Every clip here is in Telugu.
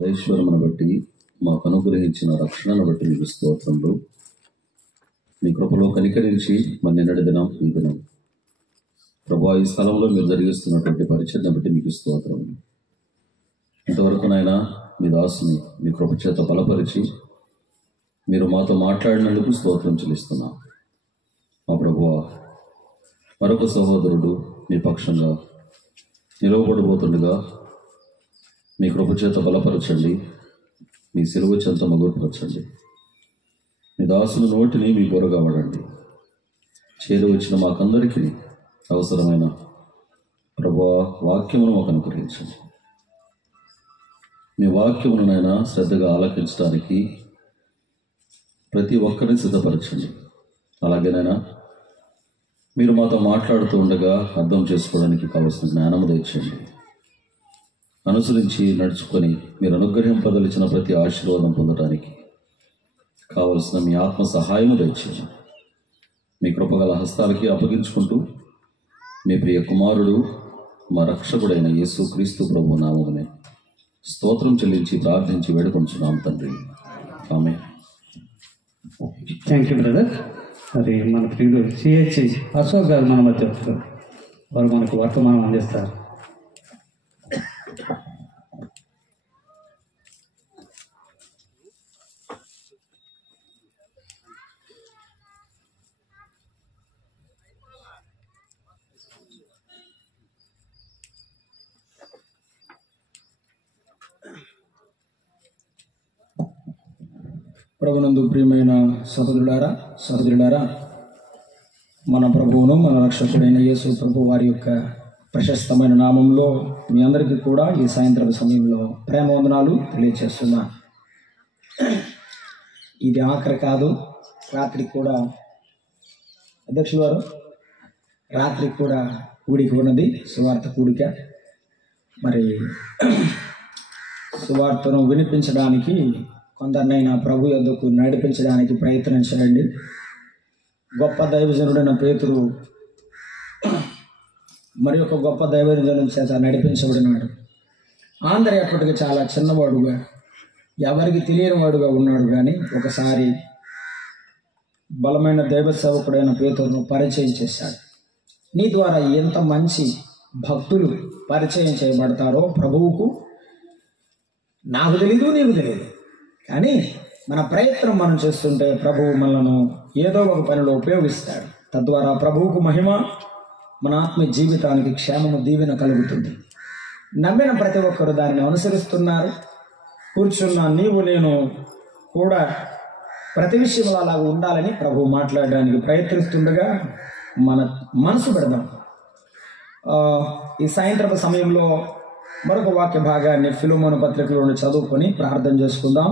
ఐశ్వర్యమును బట్టి మాకు అనుగ్రహించిన రక్షణను బట్టి మీకు స్తోత్రములు. మీ కృపలో కనికరించి మన నిన్నటి దినం ఈ దినం ప్రభువా, ఈ స్థలంలో మీరు జరిగిస్తున్నటువంటి పరిచర్ని బట్టి మీకు స్తోత్రములు. ఇంతవరకు నాయనా మీ దాసుని మీ కృప చేత బలపరిచి మీరు మాతో మాట్లాడినందుకు స్తోత్రం చెల్లిస్తున్నాం. మా ప్రభువా, మరొక సహోదరుడు మీ పక్షంగా నిలవబడిపోతుండగా మీ కృప చేత బలపరచండి, మీ సిలువ చెంత మగుపరచండి. మీ దాసుని నోటిని మీ బోరగా వాడండి. చేరు వచ్చిన మాకందరికీ అవసరమైన ప్రభువా వాక్యమును మాకు అనుగ్రహించండి. మీ వాక్యమునైనా శ్రద్ధగా ఆలకించడానికి ప్రతి ఒక్కరిని సిద్ధపరచండి. అలాగేనైనా మీరు మాతో మాట్లాడుతూ ఉండగా అర్థం చేసుకోవడానికి కావలసిన జ్ఞానము తెచ్చండి. అనుసరించి నడుచుకొని మీరు అనుగ్రహింపదలిచిన ప్రతి ఆశీర్వాదం పొందడానికి కావలసిన మీ ఆత్మ సహాయము తెచ్చండి. మీ కృపగల హస్తాలకి అప్పగించుకుంటూ మీ ప్రియ కుమారుడు మా రక్షకుడైన యేసుక్రీస్తు ప్రభు నామమునే స్తోత్రం చెల్లించి ప్రార్థించి వేడుకొంచున్నాం తండ్రి, ఆమేన్. Thank you brother. మరి మన ప్రియుడు సిహెచ్ అశోక్ గారు మన మధ్య వస్తారు. వారు మనకు వర్తమానం అందిస్తారు. ప్రభునందు ప్రియమైన సహోదరులారా, మన ప్రభువును మన రక్షకుడైన యేసు ప్రభు వారి యొక్క ప్రశస్తమైన నామంలో మీ అందరికీ కూడా ఈ సాయంత్రం సమయంలో ప్రేమ వందనాలు తెలియజేస్తున్నా. ఇది ఆఖరి కాదు, రాత్రికి కూడా అధ్యక్షుల వారు రాత్రికి కూడా కూడిక ఉన్నది, సువార్త కూడిక. మరి సువార్తను వినిపించడానికి కొందరినైనా ప్రభు యొద్దకు నడిపించడానికి ప్రయత్నించండి. గొప్ప దైవజనుడైన పేతురు మరి ఒక గొప్ప దైవజనుల చేత నడిపించబడినాడు. ఆంధ్ర అప్పటికి చాలా చిన్నవాడుగా, ఎవరికి తెలియని వాడుగా ఉన్నాడు. కానీ ఒకసారి బలమైన దైవ సేవకుడైన పేతురును పరిచయం చేశాడు. నీ ద్వారా ఎంత మంచి భక్తులు పరిచయం చేయబడతారో ప్రభువుకు నాకు తెలీదు, నీకు తెలియదు. కానీ మన ప్రయత్నం మనం చేస్తుంటే ప్రభువు మనలను ఏదో ఒక పనిలో ఉపయోగిస్తాడు. తద్వారా ప్రభువుకు మహిమ, మన ఆత్మీయ జీవితానికి క్షేమము, దీవెన కలుగుతుంది. నమ్మిన ప్రతి ఒక్కరు దానిని అనుసరిస్తున్నారు. కూర్చున్న నీవు నేను కూడా ప్రతి విషయంలో అలాగ ఉండాలని ప్రభువు మాట్లాడడానికి ప్రయత్నిస్తుండగా మన మనసు పెడదాం. ఈ సాయంత్రపు సమయంలో మరొక వాక్య భాగాన్ని ఫిలెమోను పత్రికలో చదువుకొని ప్రార్థన చేసుకుందాం.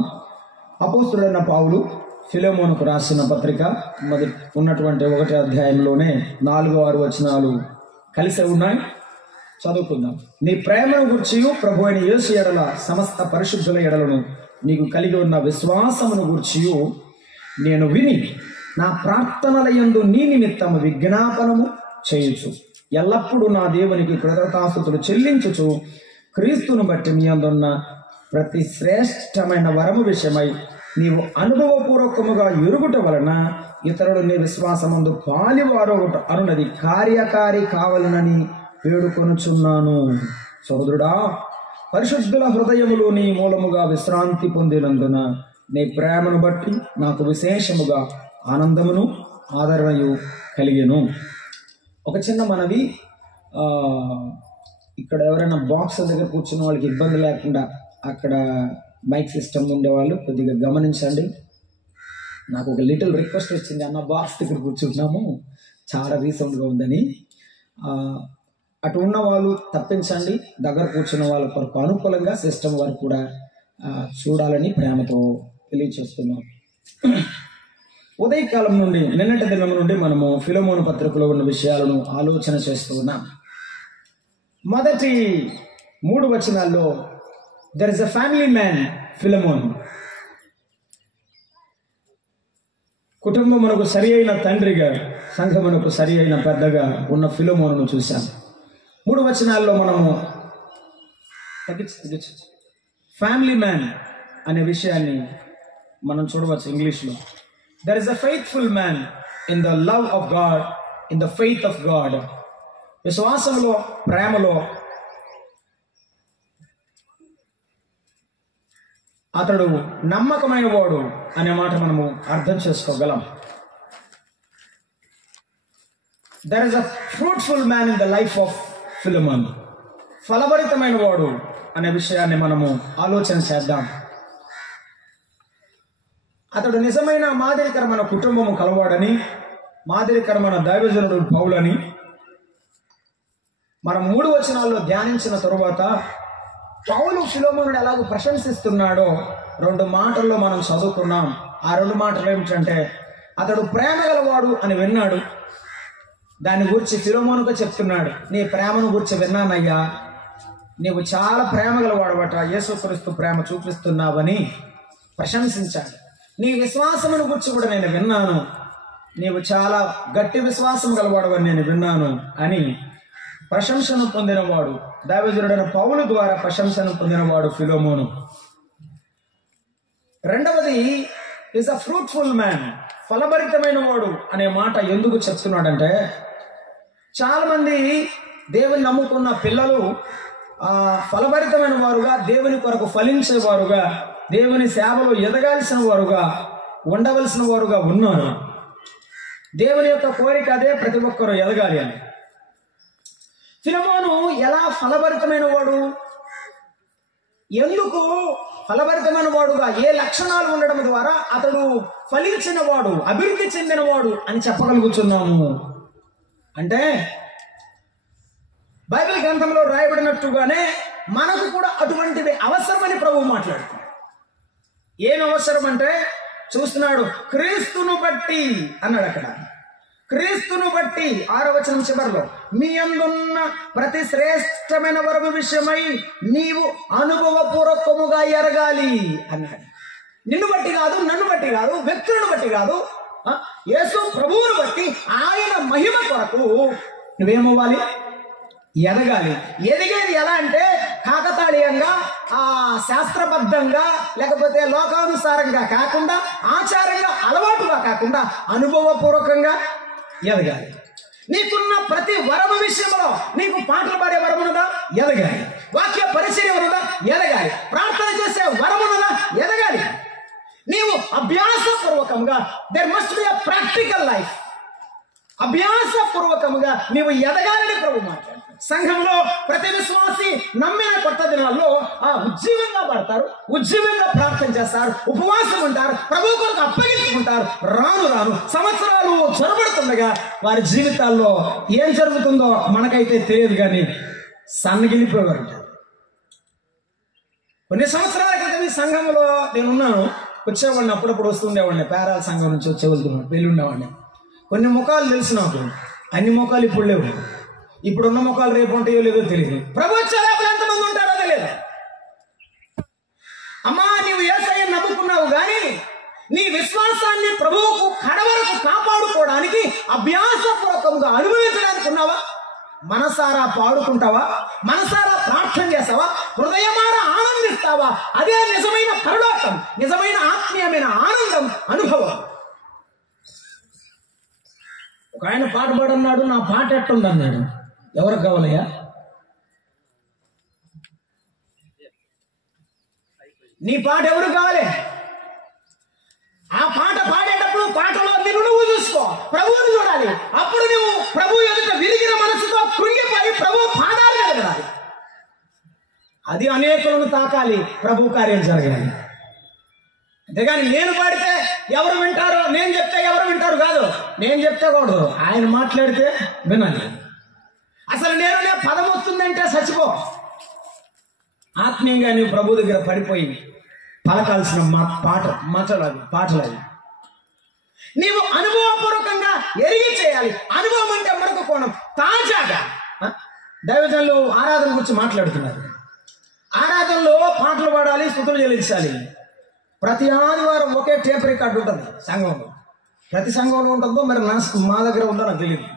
అపోస్తుడైన పౌలు ఫిలెమోనుకు రాసిన పత్రిక ఉన్నటువంటి 1వ అధ్యాయంలోనే 4-6 వచనాలు కలిసే ఉన్నాయి. చదువుకుందాం. నీ ప్రేమను గూర్చి ప్రభు అయిన యేసు ఎడల సమస్త పరిశుద్ధుల ఎడలను నీకు కలిగి ఉన్న విశ్వాసమును గూర్చి నేను విని నా ప్రార్థనల యందు నీ నిమిత్తము విజ్ఞాపనము చేయుచు ఎల్లప్పుడూ నా దేవునికి కృతజ్ఞతాస్తుతులు చెల్లించుచు క్రీస్తును బట్టి మీ అందున్న ప్రతి శ్రేష్టమైన వరము విషయమై నీవు అనుభవపూర్వకముగా ఎరుగుట వలన ఇతరులు నీ విశ్వాసమందు పాలివారు అనున్నది కార్యకారి కావాలనని వేడుకొనుచున్నాను. సహోదరుడా, పరిశుద్ధుల హృదయములు నీ మూలముగా విశ్రాంతి పొందినందున నీ ప్రేమను బట్టి నాకు విశేషముగా ఆనందమును ఆదరణయు కలిగెను. ఒక చిన్న మనవి, ఇక్కడ ఎవరైనా బాక్స్ దగ్గర కూర్చున్న వాళ్ళకి ఇబ్బంది లేకుండా అక్కడ మైక్ సిస్టమ్ ఉండేవాళ్ళు కొద్దిగా గమనించండి. నాకు ఒక లిటిల్ రిక్వెస్ట్ వచ్చింది, అన్న బాక్స్ దగ్గర కూర్చుంటున్నాము, చాలా రీసౌండ్గా ఉందని. అటు ఉన్న వాళ్ళు తప్పించండి, దగ్గర కూర్చున్న వాళ్ళ కొరకు అనుకూలంగా సిస్టమ్ వారు కూడా చూడాలని ప్రేమతో తెలియచేస్తున్నాం. ఉదయకాలం నుండి నిన్నటి దినం నుండి మనము ఫిలెమోను పత్రికలో ఉన్న విషయాలను ఆలోచన చేస్తూ ఉన్నాం. మొదటి 3 వచనాల్లో there is a family man Philemon. కుటుంబమునకు సరి అయిన తండ్రిగా, సంఘమునకు సరి అయిన పెద్దగా ఉన్న ఫిలెమోనును చూశాం. 3 వచనాల్లో మనము ఫ్యామిలీ మ్యాన్ అనే విషయాన్ని మనం చూడవచ్చు ఇంగ్లీష్లో. There is a faithful man in the love of God, in the faith of God. విశ్వాసంలో, ప్రేమలో అతడు నమ్మకమైన వాడు అనే మాట మనము అర్థం చేసుకోగలం. There is a fruitful man in the life of Philemon. ఫలభరితమైన వాడు అనే విషయాన్ని మనము ఆలోచన చేద్దాం. అతడు నిజమైన మాదిరికరమైన కుటుంబము కలవాడని, మాదిరికరమైన దైవజనుడు పౌలని మనం 3 వచనాల్లో ధ్యానించిన తరువాత పౌలు ఫిలమోనుడు ఎలాగో ప్రశంసిస్తున్నాడో 2 మాటల్లో మనం చదువుకున్నాం. ఆ 2 మాటలు ఏమిటంటే, అతడు ప్రేమ గలవాడు అని విన్నాడు. దాని గురించి ఫిలమోనుకు చెప్తున్నాడు, నీ ప్రేమను గురించి విన్నానయ్యా, నీవు చాలా ప్రేమ గలవాడవట, యేసుక్రీస్తు ప్రేమ చూపిస్తున్నావని ప్రశంసించాడు. నీ విశ్వాసమును గురించి కూడా నేను విన్నాను, నీవు చాలా గట్టి విశ్వాసం గలవాడవని నేను విన్నాను అని ప్రశంసను పొందినవాడు, దైవజనుడైన పౌలు ద్వారా ప్రశంసను పొందినవాడు ఫిలమోను. రెండవది ఈజ్ అ ఫ్రూట్ఫుల్ మ్యాన్, ఫలభరితమైన వాడు అనే మాట ఎందుకు చెప్తున్నాడంటే, చాలా మంది దేవుని నమ్ముకున్న పిల్లలు ఫలభరితమైన వారుగా, దేవుని కొరకు ఫలించేవారుగా, దేవుని సేవలో ఎదగాల్సిన వారుగా, ఉండవలసిన వారుగా ఉన్నారు. దేవుని యొక్క కోరిక అదే, ప్రతి ఒక్కరూ ఎదగాలి అని. ఫిలమోను ఎలా ఫలభరితమైన వాడు, ఎందుకు ఫలభరితమైన వాడుగా, ఏ లక్షణాలు ఉండడం ద్వారా అతడు ఫలించిన వాడు, అభివృద్ధి చెందినవాడు అని చెప్పగలుగుతున్నాము అంటే, బైబిల్ గ్రంథంలో రాయబడినట్టుగానే మనకు కూడా అటువంటిది అవసరమని ప్రభువు మాట్లాడుతున్నాడు. ఏం అవసరం అంటే, చూస్తున్నాడు, క్రీస్తును బట్టి అన్నాడు అక్కడ. క్రీస్తును బట్టి 6వ వచనం చివరిలో, మీ అందున్న ప్రతి శ్రేష్టమైన వరము విషయమై నీవు అనుభవపూర్వకముగా ఎరగాలి అన్నాడు. నిన్ను బట్టి కాదు, నన్ను బట్టి కాదు, వ్యక్తులను బట్టి కాదు, యేసు ప్రభువును బట్టి ఆయన మహిమ కొరకు నువ్వేమవ్వాలి, ఎదగాలి. ఎదిగేది ఎలా అంటే, కాకతాళీయంగా, శాస్త్రబద్ధంగా, లేకపోతే లోకానుసారంగా కాకుండా, ఆచారంగా అలవాటుగా కాకుండా అనుభవపూర్వకంగా ఎదగాలి. నీకున్న ప్రతి వరము విషయంలో, నీకు పాటలు పాడే వరమునదా, ఎదగాలి. వాక్య పరిచర్య వరదా, ఎదగాలి. ప్రార్థన చేసే వరమునదా, ఎదగాలి. నీవు అభ్యాసపూర్వకంగా, there must be a practical life, అభ్యాసపూర్వకంగా నీవు ఎదగాలని ప్రభు మాట్లాడు. సంఘంలో ప్రతి విశ్వాసి నమ్మిన కొత్త దినాల్లో ఉజ్జీవంగా పడతారు, ఉజ్జీవంగా ప్రార్థన చేస్తారు, ఉపవాసం ఉంటారు, ప్రభు కొరకు అప్పగించుకుంటారు. రాను రాను సంవత్సరాలు చొరబడుతుండగా వారి జీవితాల్లో ఏం జరుగుతుందో మనకైతే తెలియదు, కానీ సన్నగిలిపోయారు. కొన్ని సంవత్సరాల క్రితం ఈ సంఘంలో నేనున్నాను, వచ్చేవాడిని, అప్పుడప్పుడు వస్తుండేవాడిని, పేరాల సంఘం నుంచి వచ్చే వెళ్ళుండేవాడిని. కొన్ని ముఖాలు తెలుసు నాకు, అన్ని ముఖాలు ఇప్పుడు లేవు. ఇప్పుడున్న ముఖాలు రేపు ఉంటాయో లేదో తెలియదు. ప్రభు వచ్చేలోపల ఎంతమంది ఉంటారో తెలియదు. అమ్మా, నీవు యేసయ్యను నమ్ముకున్నావు, కానీ నీ విశ్వాసాన్ని ప్రభువుకు కడవరకు కాపాడుకోవడానికి, అభ్యాసపూర్వకంగా అనుభవించడానికి ఉన్నావా? మనసారా పాడుకుంటావా? మనసారా ప్రార్థన చేస్తావా? హృదయమారా ఆనందిస్తావా? అదే నిజమైన పరలోకం, నిజమైన ఆత్మీయమైన ఆనందం, అనుభవం. ఒక ఆయన పాట పాడన్నాడు, నా పాట ఎట్టుందన్నాడు. ఎవరికి కావాలయ్యా? నీ పాట ఎవరు కావాలి? ఆ పాట పాడేటప్పుడు పాటలో నువ్వు చూసుకో, ప్రభువుని చూడాలి. అప్పుడు నువ్వు ప్రభు ఎదుట విరిగిన మనసుతో కృంగిపోయి ప్రభు పాదాలు కలగాలి. అది అనేకులను తాకాలి, ప్రభు కార్యం జరగాలి. అంతేగాని నేను పాడితే ఎవరు వింటారో, నేను చెప్తే ఎవరు వింటారు కాదు. నేను చెప్తే కూడదు, ఆయన మాట్లాడితే వినాలి. అసలు నేను పదం వస్తుందంటే చచ్చిపో. ఆత్మీయంగా నువ్వు ప్రభు దగ్గర పడిపోయి పలకాల్సిన పాటలు అవి. నీవు అనుభవపూర్వకంగా ఎరిగి చేయాలి. అనుభవం అంటే మరొక కోణం, తాజాగా. దైవజనులు ఆరాధన గురించి మాట్లాడుతున్నారు. ఆరాధనలో పాటలు పాడాలి, స్తుతులు చెల్లించాలి. ప్రతి ఆదివారం ఒకే టేప్ రికార్డు ఉంటుంది సంఘంలో. ప్రతి సంఘంలో ఉంటుందో మరి మా దగ్గర ఉందో నాకు తెలియదు.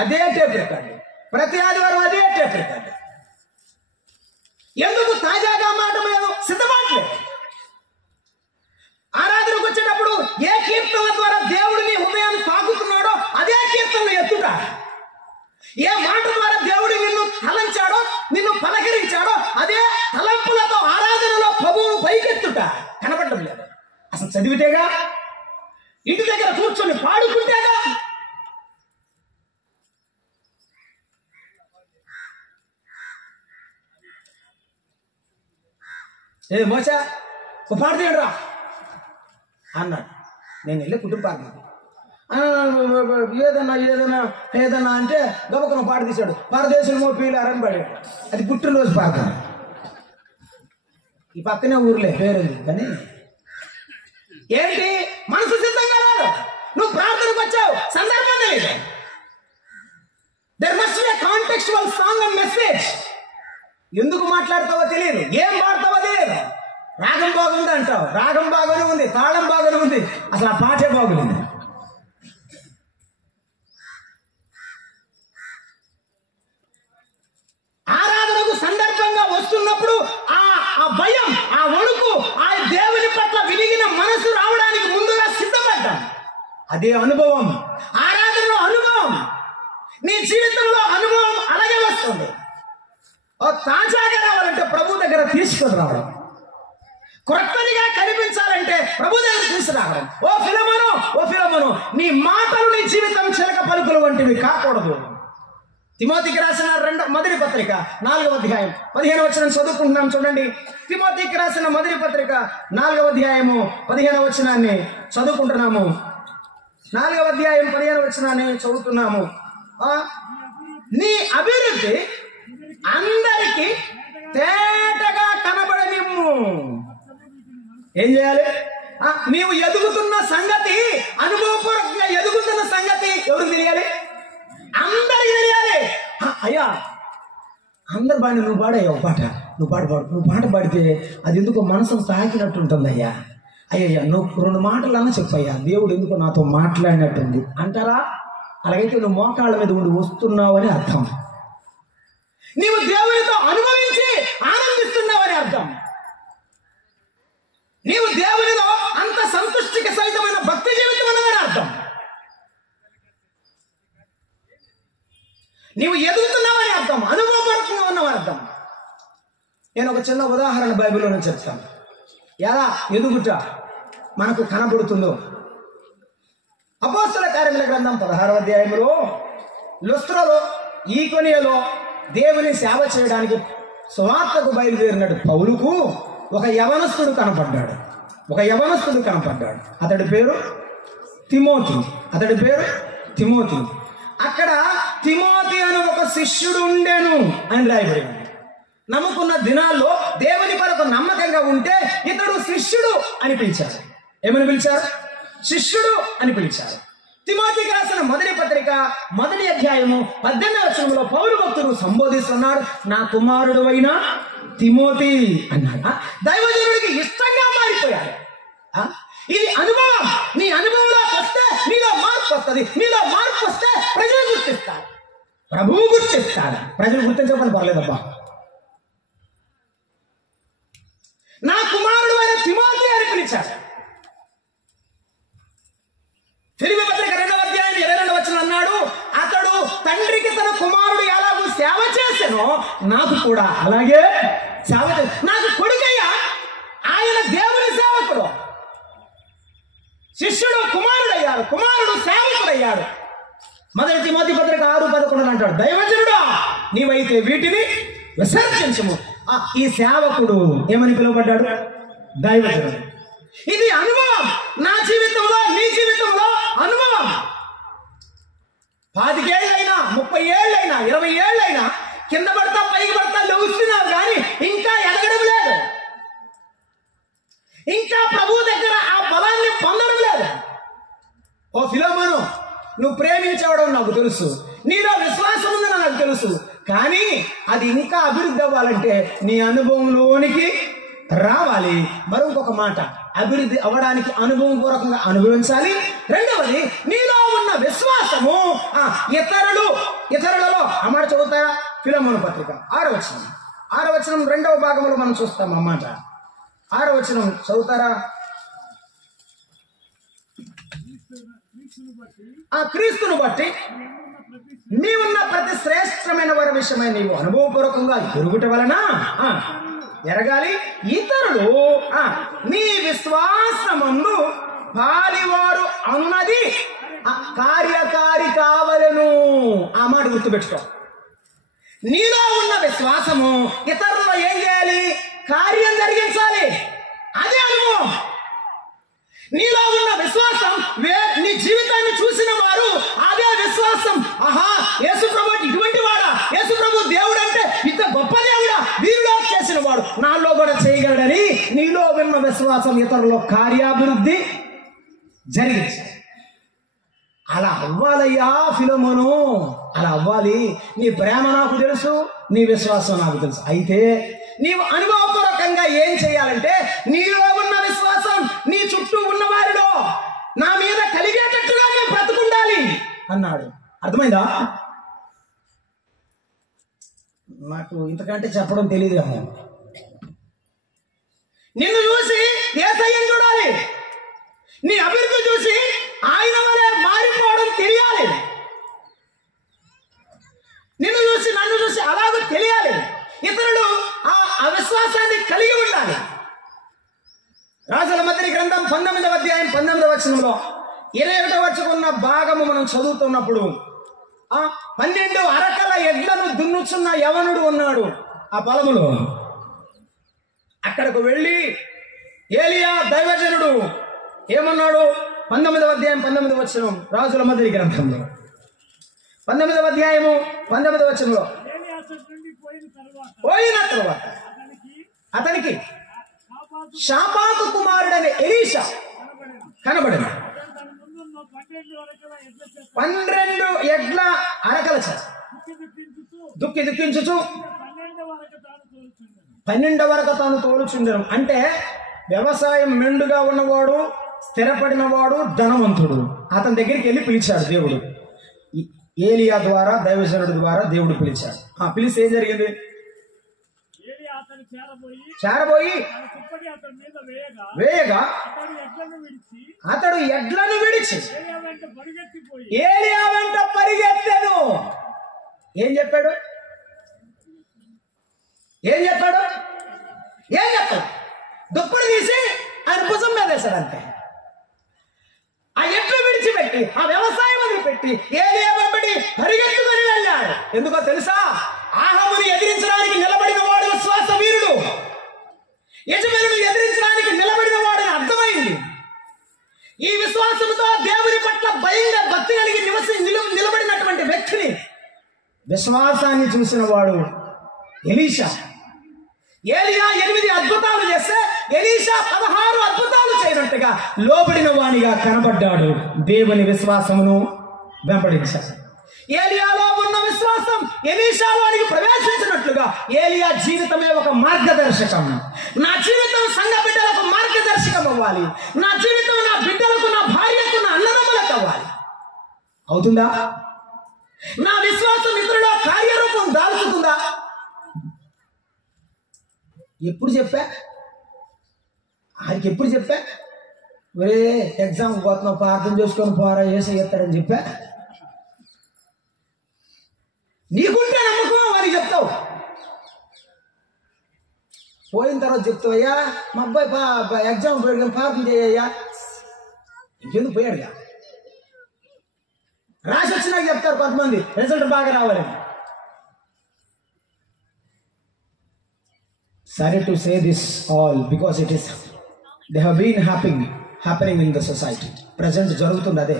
అదే టేప్ రికార్డు, ప్రతి ఆదివారం అదే టేప్ రికార్డు. ఎందుకు తాజాగా మాట లేదు, సిద్ధపాట్లేదు. ఆరాధనకు వచ్చేటప్పుడు ఏ కీర్తనల ద్వారా దేవుడిని హృదయాన్ని తాకుతున్నాడో అదే కీర్తనలు ఎత్తుట. ఏ మాట ద్వారా దేవుడు నిన్ను తలంచాడో, నిన్ను పలకరించాడో అదే తలంపులతో ఆరాధనలో ప్రభువును పైకెత్తుట. కనపడడం లేదు. అసలు చదివితేగా, ఇంటి దగ్గర కూర్చొని పాడుకుంటేగా. ఏ మోసా ఒక పాట తీయరా అన్నాడు. నేను వెళ్ళి కుటుంబాన్ని ఏదన్నా ఏదన్నా ఏదన్నా అంటే గబకన పాట తీశాడు. పరదేశంలో పీలారని పడాడు. అది పుట్టినరోజు పాట. ఈ పక్కనే ఊర్లే పేరుంది కానీ ఏంటి మనసు సిద్ధంగా లేదు. నువ్వు ప్రార్థనకు వచ్చావు, సందర్భం తెలియదు. There must be a contextual song and message. ఎందుకు మాట్లాడతావో తెలియదు, ఏం పాడతావో తెలియదు. రాగం బాగుంది అంటావు, రాగం బాగానే ఉంది, తాళం బాగానే ఉంది, అసలు ఆ పాటే బాగుంది. ఆరాధనకు సందర్భంగా వస్తున్నప్పుడు ఆ భయం, ఆ వణుకు, ఆ దేవుని పట్ల విరిగిన మనసు రావడానికి ముందుగా సిద్ధపడ్డాం. అదే అనుభవం, ఆరాధనలో అనుభవం. నీ జీవితంలో అనుభవం అలాగే వస్తుంది. తాజాగా రావాలంటే ప్రభు దగ్గర తీసుకొని రావడం, కొత్తదిగా కనిపించాలంటే ప్రభు దగ్గర తీసుకురావడం. ఓ ఫిలమోను, నీ మాటలు నీ జీవితం చిలక పలుకులు వంటివి కాకూడదు. తిమోతికి రాసిన మొదటి పత్రిక 4వ అధ్యాయం 15వ వచనం చదువుకుంటున్నాం చూడండి. తిమోతికి రాసిన మొదటి పత్రిక 4వ అధ్యాయము 15వ వచనాన్ని చదువుకుంటున్నాము. 4వ అధ్యాయం 15వ వచనాన్ని చదువుతున్నాము. నీ అభివృద్ధి అందరికి తేటగా కనబడనిమ్ము. ఏం చేయాలి? నీవు ఎదుగుతున్న సంగతి, అనుభవపూర్వకంగా ఎదుగుతున్న సంగతి ఎవరికి తెలియాలి? అందరికి తెలియాలి. అయ్యా అందరు బాడి, నువ్వు పాడయ్యా ఒక పాట, నువ్వు పాట పాడితే అది ఎందుకో మనసును తాకినట్టు ఉంటుంది. అయ్యా అయ్యయ్యా నువ్వు 2 మాటలన్నా చెప్పయ్యా, దేవుడు ఎందుకో నాతో మాట్లాడినట్టుంది అంటారా? అలాగైతే నువ్వు మోకాళ్ళ మీద ఉండి వస్తున్నావు అని అర్థం. నీవు దేవునితో అనుభవించి ఆనందిస్తున్నావని అర్థం. నీవు దేవునిలో అంత సంతుష్టికి సహితమైన భక్తి జీవితం ఉన్నదని అర్థం. నీవు ఎదుగుతున్నావని అర్థం, అనుభవపూర్వకంగా ఉన్నావని అర్థం. నేను ఒక చిన్న ఉదాహరణ బైబిల్లో చెప్తాను. ఎలా ఎదుగుట మనకు కనబడుతుందో. అపోస్తల కార్యముల గ్రంథం 16వ అధ్యాయంలో లుస్త్రలో, ఈకొనియలో దేవుని సేవ చేయడానికి సువార్తకు బయలుదేరినాడు పౌలుకు ఒక యవనస్తుడు కనపడ్డాడు. అతడి పేరు తిమోతి. అక్కడ తిమోతి అని ఒక శిష్యుడు ఉండెను అని రాయబడి ఉంది. నమ్ముకున్న దినాల్లో దేవుని కొరకు నమ్మకంగా ఉంటే ఇతడు శిష్యుడు అని పిలిచారు. ఏమని పిలిచారు? శిష్యుడు అని పిలిచారు. తిమోతికి రాసిన మొదటి పత్రిక 1వ అధ్యాయము 18వ వచనంలో పౌలు భక్తుడు సంబోధిస్తున్నాడు. నా కుమారుడు అయిన తిమోతి అన్నాడు. దైవజనుడికి ఇష్టంగా మారిపోయాడు. ఇది అనుభవం. నీ అనుభవంలోకి వస్తే నీలో మార్పు వస్తుంది. నీలో మార్పు వస్తే ప్రజలు గుర్తిస్తారు, ప్రభువు గుర్తిస్తాడు. ప్రజలు గుర్తించకపోతే పర్లేదబ్బా. నా కుమారుడు అయిన తిమోతి అని పిలిచాడు. ఫిలిప్పీ పత్రిక 2వ అధ్యాయం 22వ వచనం అన్నాడు, అతడు తండ్రికి తన కుమారుడు ఎలాగూ సేవ చేసానో నాకు కూడా అలాగే సేవ చేసి, నాకు కొడుకయ్యా, ఆయన దేవుని సేవకుడు. శిష్యుడు కుమారుడయ్యాడు, కుమారుడు సేవకుడయ్యాడు. 1 తిమోతి పత్రిక 6:11 అంటాడు, దైవజనుడా నీవైతే వీటిని విసర్జించము. ఈ సేవకుడు ఏమని పిలువబడ్డాడు? దైవజనుడు. ఇది అనుభవం. నా జీవితంలో, నీ జీవితంలో అనుభవం. 25 ఏళ్ళైనా, 30 ఏళ్ళైనా, 20 ఏళ్ళైనా కింద పడతా పైకి పడతా లేస్తున్నావు కానీ ఇంకా ఎదగడం లేదు. ఇంకా ప్రభు దగ్గర ఆ బలాన్ని పొందడం లేదు. ఓ ఫిలోమోను, నువ్వు ప్రేమించవడం నాకు తెలుసు, నీలో విశ్వాసం ఉందని నాకు తెలుసు, కానీ అది ఇంకా అభివృద్ధి అవ్వాలంటే నీ అనుభవంలోనికి రావాలి. మరొక మాట, అభివృద్ధి అవ్వడానికి అనుభవం పూర్వకంగా అనుభవించాలి. రెండవది, నీలో ఉన్న విశ్వాసము ఇతరులలో ఆ మాట చదువుతారా? ఫిలోమోను పత్రిక 6వ వచనం. 6వ వచనం 2వ భాగంలో మనం చూస్తాం అన్నమాట. 6వ వచనం చదువుతారా? ఆ క్రీస్తును బట్టి నీవున్న ప్రతి శ్రేష్టమైన వారి విషయమై నీవు అనుభవపూర్వకంగా ఎరుగుట వలన ఎరగాలి, ఇతరులు నీ విశ్వాసమందు పాలివారు అనున్నది కార్యకారి కావలను. ఆ మాట గుర్తుపెట్టుకో. నీలో ఉన్న విశ్వాసము ఇతరులలో ఏం చేయాలి? కార్యం జరిగించాలి. అదే అనుభవం. నీలో ఉన్న విశ్వాసం నీ జీవితాన్ని చూసిన వారు అదే విశ్వాసం, ఆహా యేసుప్రభు ఇటువంటి వాడా, యేసుప్రభు దేవుడు అంటే ఇంత గొప్ప దేవుడా, వీరిలో చేసిన వాడు నాలో కూడా చేయగలడని నీలో ఉన్న విశ్వాసం ఇతరులో కార్యాభివృద్ధి జరిగింది. అలా అవ్వాలయ్యా ఫిలోమోను, అలా అవ్వాలి. నీ ప్రేమ నాకు తెలుసు, నీ విశ్వాసం నాకు తెలుసు. అయితే నీవు అనుభవపూర్వకంగా ఏం చేయాలంటే నీలో ఉన్న విశ్వాసం నీ చుట్టూ ఉన్న వారిలో నా మీద కలిగేటట్టుగా నేను బ్రతుకుండాలి అన్నాడు. అర్థమైందా? నాకు ఇంతకంటే చెప్పడం తెలియదు కదా. నిన్ను చూసి యేసయ్యను చూడాలి, నీ అభివృద్ధి చూసి ఆయన వలె మారిపోవడం తెలియాలి, నిన్ను చూసి నన్ను చూసి అలాగూ తెలియాలి. ఇతరులు ఆ అవిశ్వాసాన్ని కలిగి ఉండాలి. రాజుల మొదటి గ్రంథం 19వ అధ్యాయం 19వ వచనంలో 21వ వచనం భాగము మనం చదువుతున్నప్పుడు 12 అరకల ఎడ్లను దున్నుచున్న యవనుడు ఉన్నాడు ఆ పొలములో. అక్కడకు వెళ్ళి ఏలియా దైవజనుడు ఏమన్నాడు? 19వ అధ్యాయం 19వ వచనం రాజుల మొదటి గ్రంథంలో 19వ అధ్యాయము 19వ వచనంలో, పోయిన తరువాత అతనికి షాపాతు కుమారుడైన ఎలీషా కనబడిన 12 ఎడ్ల అరకల చేత దుఃఖించుచు 12 వరకు తాను తోలుచుండెను. అంటే వ్యవసాయం మెండుగా ఉన్నవాడు, స్థిరపడినవాడు, ధనవంతుడు. అతని దగ్గరికి వెళ్ళి పిలిచాడు దేవుడు. ఏలియా ద్వారా, దైవజనుడి ద్వారా దేవుడు పిలిచాడు. పిలిచి ఏం జరిగింది? చేరబోయి వేయగా అతడు ఎడ్లను విడిచి ఏలియా వెంట పరిగెత్తెను. ఏం చెప్పాడు? దుప్పటి తీసి ఆయన భుజం మీద వేశాడు. అంతే. ఆ ఎడ్లు విడిచిపెట్టి, ఆ వ్యవసాయం వదిలిపెట్టి ఏలియా వెంబడి పరిగెత్తుకొని వెళ్ళాడు. ఎందుకో తెలుసా? ఆహాబుని ఎదిరించడానికి నిలబడిన వాడు విశ్వాస వీరుడు, యజమానుడు ఎదిరించడానికి నిలబడిన వాడు అర్థమైంది. ఈ విశ్వాసంతో దేవుని పట్ల భయంగా భక్తి కలిగి నిలబడినటువంటి వ్యక్తిని, విశ్వాసాన్ని చూసిన వాడు ఎలీషా. ఏలియా 8 అద్భుతాలు చేస్తే ఎలీషా 16 అద్భుతాలు చేయనట్టుగా లోబడిన వానిగా కనబడ్డాడు. దేవుని విశ్వాసమును వెంబడించాడు. ఏలియాలో ఉన్న విశ్వాసం ఎలీషాలోనికి ప్రవేశించినట్లుగా ఏలియా జీవితమే ఒక మార్గదర్శకం. నా జీవితం సంఘ బిడ్డలకు మార్గదర్శకం అవ్వాలి. నా జీవితం నా బిడ్డలకు, నా భార్యకు, నా అన్నదమ్ములకు అవ్వాలి. అవుతుందా? నా విశ్వాసం ఇతరులో కార్యరూపం దాల్చుతుందా? ఎప్పుడు చెప్పా? ఆయనకి ఎప్పుడు చెప్పా? ఒరే ఎగ్జామ్ పోతున్నావు, ప్రార్థన చేసుకొని పోరా, ఏసై ఎత్తాడని చెప్పా? నీకుంటే నమ్మకం వారికి చెప్తావు. పోయిన తర్వాత చెప్తావు, అయ్యా మా అబ్బాయి ఎగ్జామ్ పోయాడు, ప్రార్థన చేయ్యా. ఇంకెందుకు పోయాడుగా? రాసి వచ్చినాక చెప్తారు కొంతమంది, రిజల్ట్ బాగా రావాలని. Sorry to say this all because they have been happening in the society. Present జరుగుతుంది అదే.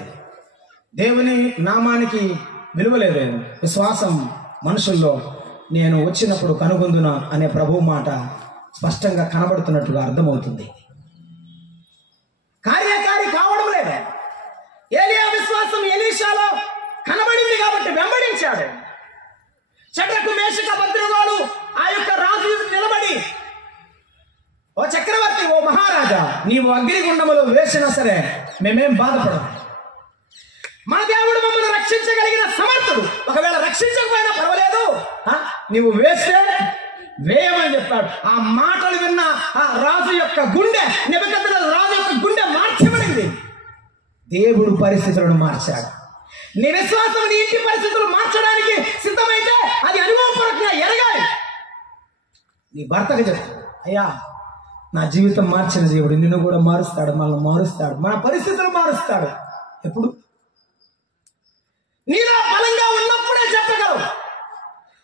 దేవుని నామానికి విలువలేదు. విశ్వాసం మనుషుల్లో నేను వచ్చినప్పుడు కనుగొందున అనే ప్రభువు మాట స్పష్టంగా కనబడుతున్నట్టుగా అర్థమవుతుంది. కార్యకారి కావడం లేదు. ఏలియా విశ్వాసం ఎలీషాలో కనబడింది కాబట్టి వెంబడించాడు. షడ్రకు మేషక అబేద్నెగోలు ఆ యొక్క రాజు నిలబడి, ఓ చక్రవర్తి, ఓ మహారాజా, నీవు అగ్నిగుండములో వేసినా సరే మేమేం బాధపడం. మా దేవుడు మమ్మల్ని రక్షించగలిగిన సమర్థుడు. ఒకవేళ రక్షించకపోయినా పర్వాలేదు, నీవు వేస్తే వేయమని చెప్పాడు. ఆ మాటలు విన్న ఆ రాజు యొక్క గుండె, నెబుకద్నెజరు రాజు యొక్క గుండె మార్చబడింది. దేవుడు పరిస్థితులను మార్చాడు. నీ విశ్వాసం నీ ఇంటి పరిస్థితులు మార్చడానికి సిద్ధమైతే అది అనుభవపూర్వకంగా ఎరగాలి. నీ భర్తకు చెప్పు, అయ్యా నా జీవితం మార్చిన దేవుడు నిన్ను కూడా మారుస్తాడు, మనల్ని మారుస్తాడు, మన పరిస్థితులు మారుస్తాడు. ఎప్పుడు? నీలో బలంగా ఉన్నప్పుడే చెప్పగలవు.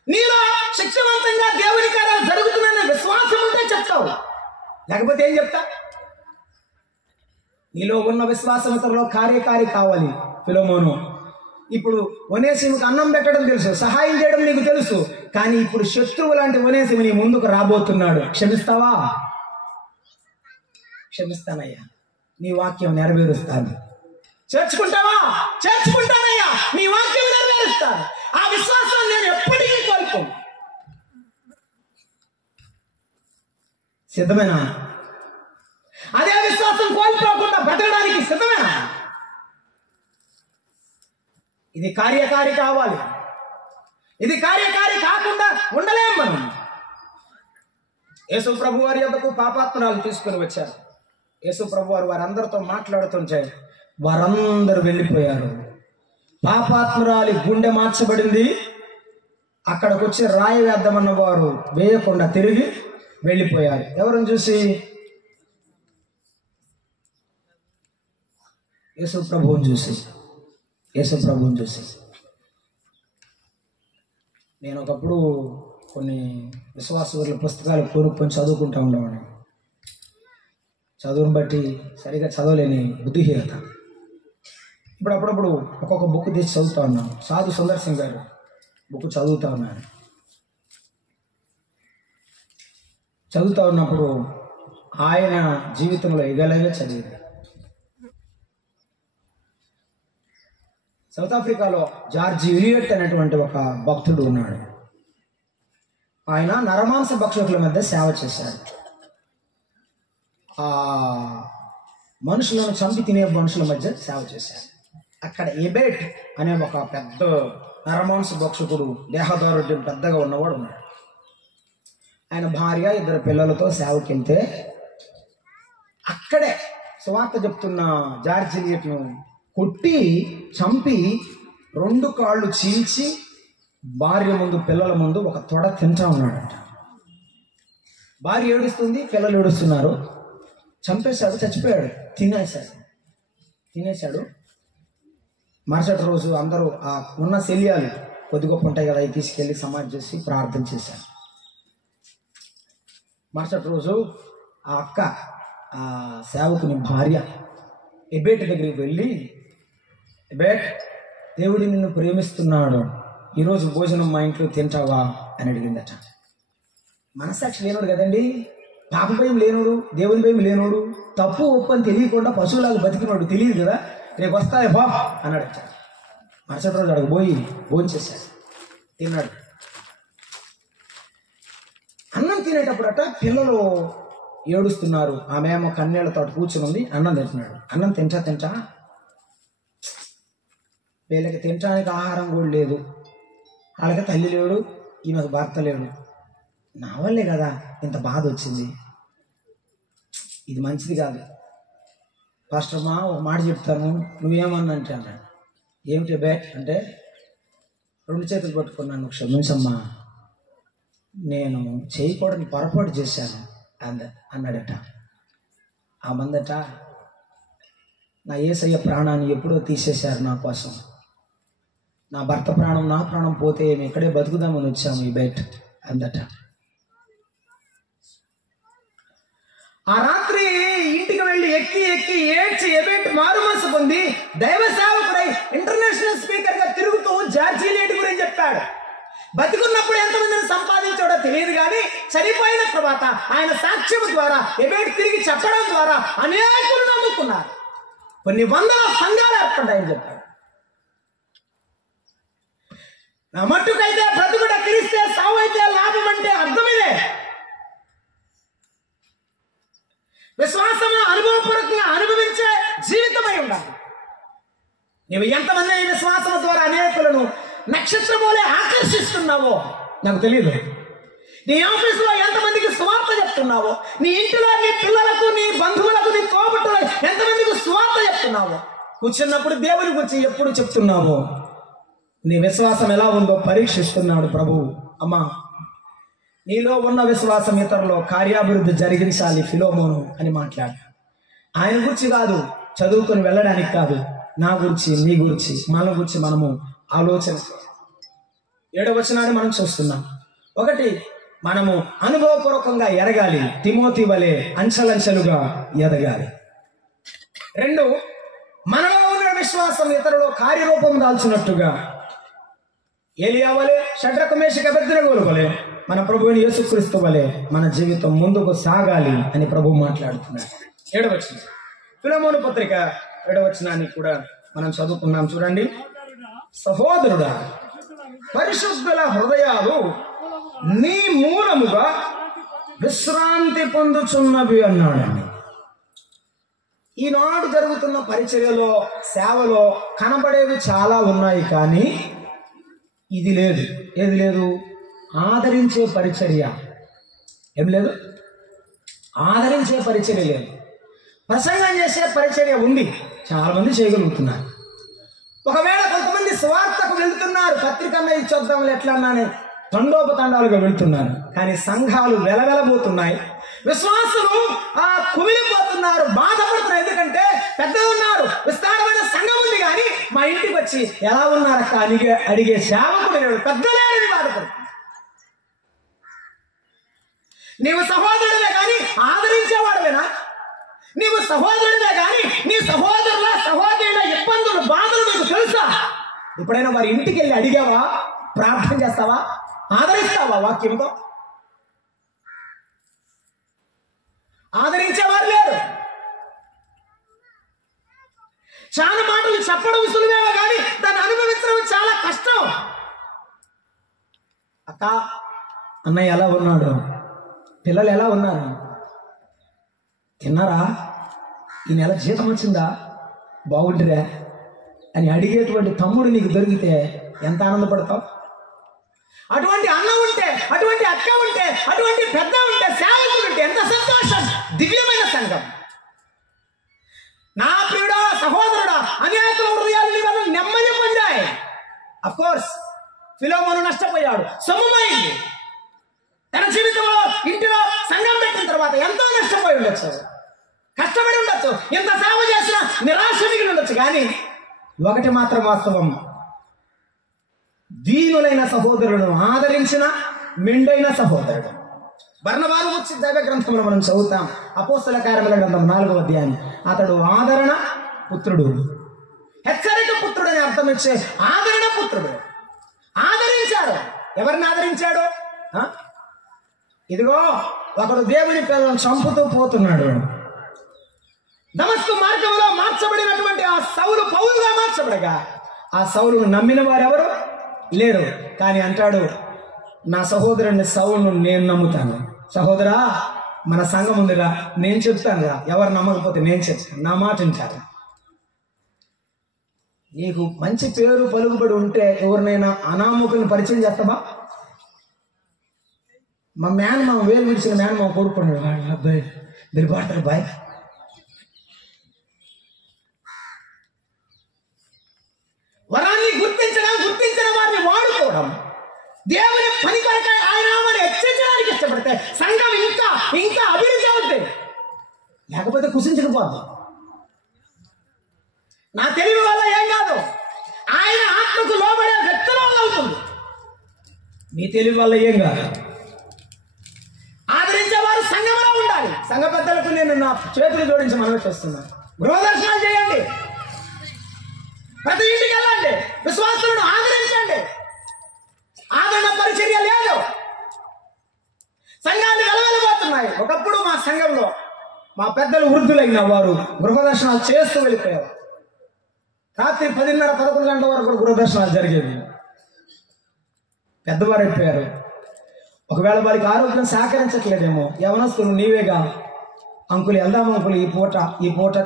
నీలో శక్తివంతంగా దేవుని కార్యాలు జరుగుతుందనే విశ్వాసం ఉంటే చెప్తావు. లేకపోతే ఏం చెప్తా? నీలో ఉన్న విశ్వాసం ఇతరులో కార్యకారి కావాలి. ఫిలోమోను, ఇప్పుడు ఒనేసిముకు అన్నం పెట్టడం తెలుసు, సహాయం చేయడం నీకు తెలుసు, కానీ ఇప్పుడు శత్రువు లాంటి ఒనేసిము నీ ముందుకు రాబోతున్నాడు. క్షమిస్తావా? క్షమిస్తానయ్యా, నీ వాక్యం నెరవేరుస్తాను. చేర్చుకుంటావా? చేర్చుకుంటానయ్యా, నీ వాక్యం నెరవేరుస్తాను. ఆ విశ్వాసం నేను ఎప్పటికీ కోల్పోను. సిద్ధమేనా? అదే విశ్వాసం కోల్పోకుండా బ్రతకడానికి సిద్ధమేనా? ఇది కార్యకారి కావాలి. ఇది కార్యకారి కాకుండా ఉండలేం మనం. యేసు ప్రభు వారి యొద్దకు పాపాత్మురాలు తీసుకుని వచ్చారు. యేసు ప్రభు వారు వారందరితో మాట్లాడుతుంటే వారందరూ వెళ్ళిపోయారు. పాపాత్మురాలి గుండె మార్చబడింది. అక్కడికి వచ్చి రాయి వేద్దామన్న వారు వేయకుండా తిరిగి వెళ్ళిపోయారు. ఎవరిని చూసి? యేసు ప్రభువుని చూసి. యేసు ప్రభువుని చూసి. నేను ఒకప్పుడు కొన్ని విశ్వాస పుస్తకాలు కొనుక్కొని చదువుకుంటూ ఉండేవాడిని. చదువుని బట్టి సరిగా చదవలేని బుద్ధిహీనత. ఇప్పుడు అప్పుడప్పుడు ఒక్కొక్క బుక్ తీసి చదువుతా ఉన్నాను. సాధు సుందర్ సింగ్ గారు బుక్ చదువుతా ఉన్నాను. చదువుతా ఉన్నప్పుడు ఆయన జీవితంలో ఎగలేగా చదివింది. సౌత్ ఆఫ్రికాలో జార్జ్ ఎలియట్ అనేటువంటి ఒక భక్తుడు ఉన్నాడు. ఆయన నరమాంస భక్షకుల మధ్య సేవ చేశాడు. ఆ మనుషులను చంపి తినే మనుషుల మధ్య సేవ చేశాడు. అక్కడ ఎబెట్ అనే ఒక పెద్ద నరమాంస భక్షకుడు, దేహదారుఢ్యం పెద్దగా ఉన్నవాడు ఉన్నాడు. ఆయన భార్య, 2 పిల్లలతో సేవకి వెళ్తే అక్కడే సువార్త చెప్తున్న జార్జ్ ఎలియట్ను కొట్టి చంపి 2 కాళ్ళు చీల్చి భార్య ముందు, పిల్లల ముందు ఒక తొడ తింటా ఉన్నాడంట. భార్య ఏడుస్తుంది, పిల్లలు ఏడుస్తున్నారు. చంపేశాడు, చచ్చిపోయాడు, తినేశాడు. మరుసటి రోజు అందరూ ఆ ఉన్న శల్యాలు కొద్ది గొప్ప ఉంటాయి కదా, అవి తీసుకెళ్ళి సమాధి చేసి ప్రార్థన చేశారు. మరుసటి రోజు ఆ అక్క, ఆ సేవకుని భార్య ఎబేట్ దగ్గరికి వెళ్ళి, ఎబేట్, దేవుడు నిన్ను ప్రేమిస్తున్నాడు, ఈరోజు భోజనం మా ఇంట్లో తింటావా అని అడిగిందట. మనసాక్షి లేనోడు కదండి, పాప భయం లేనోడు, దేవుని భయం లేనోడు, తప్పు ఒప్పు అని తెలియకుండా పశువులాగా బతికినోడు, తెలియదు కదా. రేపు వస్తాయి బా అన్నాడట. మరుసటి రోజు అక్కడికి పోయి భోజనం చేశాడు, తిన్నాడు. అన్నం తినేటప్పుడట పిల్లలు ఏడుస్తున్నారు. ఆమె ఏమో కన్నీళ్లతో కూర్చుని ఉంది, అన్నం తింటున్నాడు. అన్నం తింటా వీళ్ళకి తినడానికి ఆహారం కూడా లేదు. వాళ్ళకి తల్లి లేడు, ఈమెకు భర్త లేడు. నా వల్లే కదా ఇంత బాధ వచ్చింది, ఇది మంచిది కాదు. పాస్టర్ మా ఒక మాట చెప్తాను, నువ్వేమన్నా అంటే అన్నాడు. ఏమిటి బే అంటే, 2 చేతులు పట్టుకున్నాను, క్షమించమ్మా, నేను చేయకూడని పొరపాటు చేశాను అన్నాడట. ఆ మందట, నా యేసయ్య ప్రాణాన్ని ఎప్పుడో తీసేశారు నా కోసం. నా భర్త ప్రాణం, నా ప్రాణం పోతే మేము ఇక్కడే బతుకుదామని వచ్చాము ఈ బయట అందట. ఆ రాత్రి ఇంటికి వెళ్ళి ఎక్కి ఏడ్చి ఎబెట్ మారు మనసు పొంది దైవ సేవకుడై ఇంటర్నేషనల్ స్పీకర్ గా తిరుగుతూ జార్జ్ ఎలియట్ గురించి చెప్పాడు. బతికున్నప్పుడు ఎంతమందిని సంపాదించాడో తెలియదు, కానీ చనిపోయిన తర్వాత ఆయన సాక్ష్యం ద్వారా ఎబెట్ తిరిగి చెప్పడం ద్వారా అనేకులు నమ్ముకున్నారు. కొన్ని వందల సంఘాలు ఏర్పడ్డాయని చెప్పాడు. నా మట్టుకైతే బ్రతుకుట క్రీస్తే, సావు అయితే లాభం అంటే అర్థమిదే. విశ్వాసము అనుభవపూర్వకంగా అనుభవించే జీవితమై ఉండాలి. నీవు ఎంతమంది ఈ విశ్వాసం ద్వారా అనేకులను నక్షత్రం వలె ఆకర్షిస్తున్నావో నాకు తెలియదు. నీ ఆఫీసులో ఎంతమందికి సువార్త చెప్తున్నావో, నీ ఇంటిలో నీ పిల్లలకు, నీ బంధువులకు, నీ తోబుట్టులకు ఎంతమందికి సువార్త చెప్తున్నావో, కూర్చున్నప్పుడు దేవుని గురించి ఎప్పుడు చెప్తున్నావో, నీ విశ్వాసం ఎలా ఉందో పరీక్షిస్తున్నాడు ప్రభువు. అమ్మా, నీలో ఉన్న విశ్వాసం ఇతరులో కార్యాభివృద్ధి జరిగించాలి ఫిలోమోను అని మాట్లాడు. ఆయన గురించి కాదు, చదువుకొని వెళ్ళడానికి కాదు, నా గురించి, నీ గురించి, మన గురించి మనము ఆలోచన. 7వ వచనాన్ని మనం చూస్తున్నాం. 1, మనము అనుభవపూర్వకంగా ఎరగాలి, తిమోతి వలె అంచెలంచెలుగా ఎదగాలి. 2, మనలో ఉన్న విశ్వాసం ఇతరులో కార్యరూపం దాల్చినట్టుగా ఏలియా వలె, షడ్రకు మేషకు అబేద్నెగోల వలె, మన ప్రభువుని యేసుక్రీస్తు వలె మన జీవితం ముందుకు సాగాలి అని ప్రభువు మాట్లాడుతున్నారు. 7వ వచనం, ఫిలెమోను పత్రిక 7వ వచనాన్ని కూడా మనం చదువుకున్నాం. చూడండి. సహోదరుడా, పరిశుద్ధుల హృదయాలు నీ మూలముగా విశ్రాంతి పొందుచున్నవి అన్నాడండి. ఈనాడు జరుగుతున్న పరిచర్యలో, సేవలో కనబడేవి చాలా ఉన్నాయి, కానీ ఇది లేదు. ఏది లేదు? ఆదరించే పరిచర్య. ఏం లేదు? ఆదరించే పరిచర్య లేదు. ప్రసంగం చేసే పరిచర్య ఉంది, చాలా మంది చేయగలుగుతున్నారు. ఒకవేళ కొంతమంది స్వార్థకు వెళ్తున్నారు, పత్రికన్నా ఇచ్చొద్దాంలే ఎట్లా అన్నానే తండోపతండాలుగా వెళ్తున్నారు, కానీ సంఘాలు వెలవెలబోతున్నాయి, విశ్వాసులు కుమిలిపోతున్నారు, బాధపడుతున్నారు. ఎందుకంటే పెద్దలు ఉన్నారు, విస్తారమైన సంఘం ఉంది, కానీ మా ఇంటికి వచ్చి ఎలా ఉన్నారక్క అని అడిగే సేవకుడు లేడు, పెద్దలేని బాధపడుతుంది. నీవు సహోదరుడే కానీ ఆదరించేవాడువేనా? నీవు సహోదరుడే కానీ నీ సహోదరుల ఇబ్బందులు, బాధలు నీకు తెలుసా? ఎప్పుడైనా వారి ఇంటికి వెళ్ళి అడిగావా? ప్రార్థన చేస్తావా? ఆదరిస్తావా? వాక్యంతో ఆదరించేవారు లేరు. చాలా మాటలు చెప్పడం సులువేమో కానీ దాన్ని అనుభవించడం చాలా కష్టం. అక్క, అన్నయ్య ఎలా ఉన్నాడు? పిల్లలు ఎలా ఉన్నారు? తిన్నారా? ఈ నెల జీతం వచ్చిందా? బాగుంటుందా అని అడిగేటువంటి తమ్ముడు నీకు దొరికితే ఎంత ఆనందపడతావు? అటువంటి అన్న ఉంటే, అటువంటి అక్క ఉంటే, అటువంటి పెద్ద ఉంటే, సేవకుడు ఉంటే ఎంత సంతోషం! దివ్యమైన సంఘం. నా ప్రియుడా, సహోదరుడా, అనేకుల హృదయాలు నీ వల్ల నెమ్మది పొందాయి. అఫ్ కోర్స్ ఫిలోమోను నష్టపోయాడు, సొమ్ముమైంది. తన జీవితంలో ఇంటిలో సంఘం పెట్టిన తర్వాత ఎంతో నష్టపోయి ఉండొచ్చు, కష్టపడి ఉండొచ్చు, ఎంత సేవ చేసినా నిరాశ మిగిలి ఉండొచ్చు. కానీ ఒకటి మాత్రం వాస్తవం, దీనులైన సహోదరులను ఆదరించిన మెండైన సహోదరుడు. బర్నబాను వచ్చి దైవ గ్రంథంలో మనం చదువుతాం, అపోస్తల కార్యముల గ్రంథం 4వ అధ్యాయం. అతడు ఆదరణ పుత్రుడు, హెచ్చరిక పుత్రుడు అని అర్థం ఇచ్చే ఆదరణ పుత్రుడు. ఆదరించాడు. ఎవరిని ఆదరించాడు? ఇదిగో ఒకడు దేవుని పిల్లలను చంపుతూ పోతున్నాడు. దమస్కు మార్గంలో మార్చబడినటువంటి ఆ సౌలు పౌలుగా మార్చబడగా ఆ సౌలును నమ్మిన వారెవరు లేరు. కానీ అంటాడు, నా సహోదరుని సౌలును నేను నమ్ముతాను. సహోదరా, మన సంఘం ఉందిరా, నేను చెప్తానురా, ఎవరు నమ్మకపోతే నేను చెప్తాను, నా మాట వింటారు. నీకు మంచి పేరు పలుకుబడి ఉంటే ఎవరినైనా అనామకులను పరిచయం చేస్తావా? మా మేనమామ వేలు విడిచిన మేనమామ కొడుకున్నాడు, వాళ్ళ అబ్బాయి దిల్బాటర్ బాయ్. వరాన్ని గుర్తించిన వారిని వాడుకోవడం, దేవుని పని కొరక ఆయన హెచ్చరించడానికి ఇష్టపడితే సంఘం ఇంకా ఇంకా అభివృద్ధి అవుతుంది. లేకపోతే కుసించకపోద్దాం. నా తెలివి వల్ల ఏం కాదు, ఆయన ఆత్మకు లోబడే వ్యక్తుల వల్ల అవుతుంది. నీ తెలివి వల్ల ఏం కాదు. ఆదరించేవారు సంఘంలో ఉండాలి. సంఘ పెద్దలకు నేను నా చేతులు జోడించి మనవి చేస్తున్నాను. గృహదర్శనాలు చేయండి, ప్రతి ఇంటికి వెళ్ళండి, విశ్వాసులను ఆదరించండి. ఆదరణ పరిచర్య లేదు, సంఘాలు వెలవెలబోతున్నాయి. ఒకప్పుడు మా సంఘంలో మా పెద్దలు వృద్ధులైన వారు గృహదర్శనాలు చేస్తూ వెళ్ళిపోయారు. రాత్రి 10:30, 11 గంటల వరకు గృహదర్శనాలు జరిగేవి. పెద్దవారు అయిపోయారు. ఒకవేళ వారికి ఆరోగ్యం సహకరించట్లేదేమో, యవనస్తులు నీవేగా అంకులు వెళ్దాం అంకులు, ఈ పూట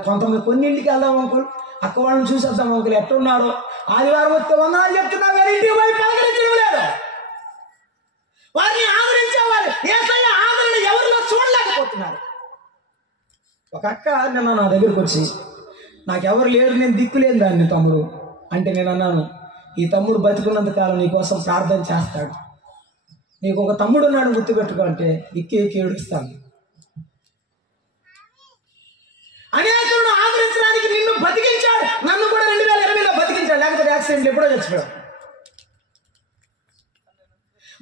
కొన్నింటికి వెళ్దాం అంకులు, అక్క వాళ్ళని చూసేద్దాం అంకులు ఎట్టున్నారో, ఆదివారం వస్తే వందనాలు చెప్తున్నా కానీ ఇంటికి పోయి పలకరించడం లేదు. వారిని ఆదరించేవారు యేసయ్య ఆదరణ ఎవరిలో చూడలేకపోతున్నారు. ఒక అక్క నిన్న నా దగ్గరికి వచ్చి, నాకెవరు లేరు, నేను దిక్కులేని దాన్ని తమ్ముడు అంటే, నేను అన్నాను, ఈ తమ్ముడు బతికున్నంత కాలం నీకోసం ప్రార్థన చేస్తాడు, నీకు ఒక తమ్ముడు ఉన్నాడు గుర్తుపెట్టుకో అంటే ఎక్కి ఏడుస్తాను. అనేకులను ఆదరించడానికి నిన్ను బతికించాడు, నన్ను కూడా 2020లో బతికించాడు, లేకపోతే యాక్సిడెంట్లు ఎప్పుడో చచ్చిపోయాడు.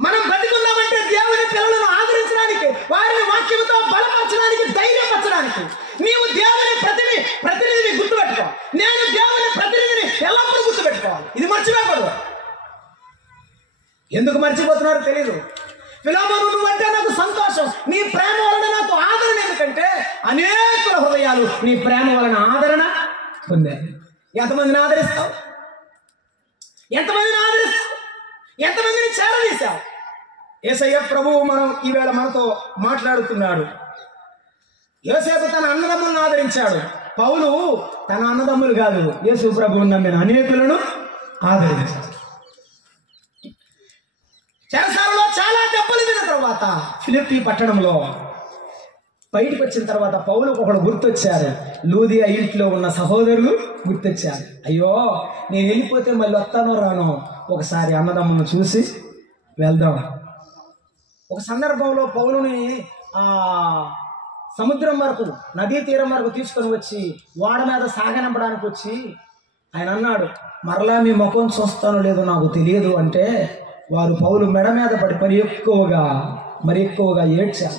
మనం బతికున్నామంటే దేవుని పిల్లలను ఆదరించడానికి, వారిని వాక్యంతో బలపరచడానికి, ధైర్యపరచడానికి. నీవు దేవుని ప్రతినిధిని గుర్తుపెట్టుకో, నేను దేవుని ప్రతినిధిని ఎల్లప్పుడూ గుర్తుపెట్టుకోవాలి. ఇది మర్చిపోకూడదు. ఎందుకు మర్చిపోతున్నారో తెలియదు. ఫిలోమోను, నువ్వంటే నాకు సంతోషం, నీ ప్రేమ వలన నాకు ఆదరణ. ఎందుకంటే అనేకుల హృదయాలు నీ ప్రేమ వలన ఆదరణ పొందాయి. ఎంతమందిని ఆదరిస్తావు? ఎంతమందిని ఆదరిస్తావు? ఎంతమందిని చేరదీశావు? యేసయ్య ప్రభువు ఈవేళ మనతో మాట్లాడుతున్నాడు. యోసేపు తన అన్నదమ్ములను ఆదరించాడు. పౌలు తన అన్నదమ్ములు కాదు, యేసు ప్రభువు నమ్మిన అనేకులను ఆదరించాడు. చెరసాలలో చాలా దెబ్బలు తిన్న తర్వాత ఫిలిప్పీ పట్టణంలో బయటకు వచ్చిన తర్వాత పౌలుకు ఒకడు గుర్తొచ్చారు. లూదియా ఇంట్లో ఉన్న సహోదరులు గుర్తొచ్చారు. అయ్యో, నేను వెళ్ళిపోతే మళ్ళీ వస్తానో రానో, ఒకసారి అన్నదమ్ములను చూసి వెళ్దాం. ఒక సందర్భంలో పౌలుని సముద్రం వరకు, నదీ తీరం వరకు తీసుకొని వచ్చి ఓడ మీద సాగనంపడానికి వచ్చి ఆయన అన్నాడు, మరలా మీ ముఖం చూస్తానో లేదో నాకు తెలియదు అంటే, వారు పౌలు మెడ మీద పడి మరి ఎక్కువగా ఏడ్చారు.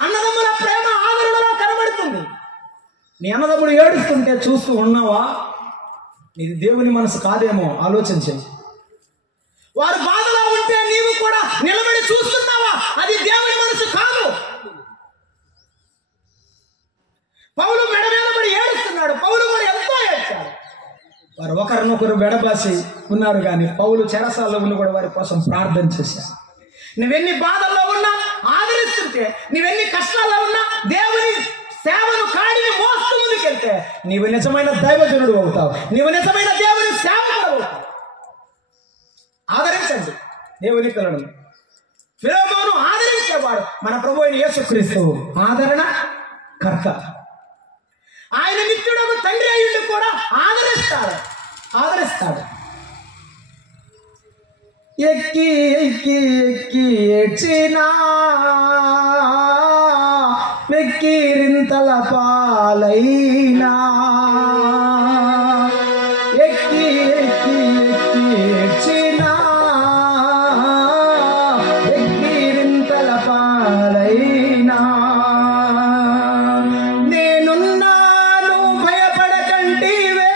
అన్నదమ్ముల ప్రేమ ఆదరణలో కనబడుతుంది. నీ అన్నదమ్ముడు ఏడుస్తుంటే చూస్తూ ఉన్నావా? నీది దేవుని మనసు కాదేమో ఆలోచించే. వారు బాధలో ఉంటే నీవు కూడా నిలబడి చూస్తున్నావా? అది దేవుని మనసు కాదు. పౌలు మెడ మీద పడి ఏడుస్తున్నాడు, పౌలు కూడా ఎంతో ఏడ్చాడు. వారు ఒకరినొకరు వెడబాసి ఉన్నారు, కానీ పౌలు చెరసాల్లో ఉన్న కూడా వారి కోసం ప్రార్థన చేశారు. నువ్వెన్ని బాధల్లో ఉన్నా ఆదరిస్తుంటే, నువ్వెన్ని కష్టాల్లో ఉన్నా దేవుని సేవను కాడిని మోస్తూ ముందుకెళ్తే నీవు నిజమైన దైవజనుడు అవుతావు, నీవు నిజమైన దేవుని సేవకుడు అవుతావు. ఆదరించండి దేవుని పిల్లలను. ఫిలోమోను ఆదరించేవాడు, మన ప్రభు అయిన యేసుక్రీస్తు ఆదరణ కర్త. ఆయన నిత్యుడకు తండ్రి అయ్యుండి కూడా ఆదరిస్తాడు. ఎక్కి ఎక్కి ఎక్కి ఏడ్చినా వెక్కిరింతల పాలైనా, ఎక్కి ఎక్కి ఎక్కి ఏడ్చినా వెక్కిరింతల పాలైనా, నేనున్నాను భయపడకంటివే,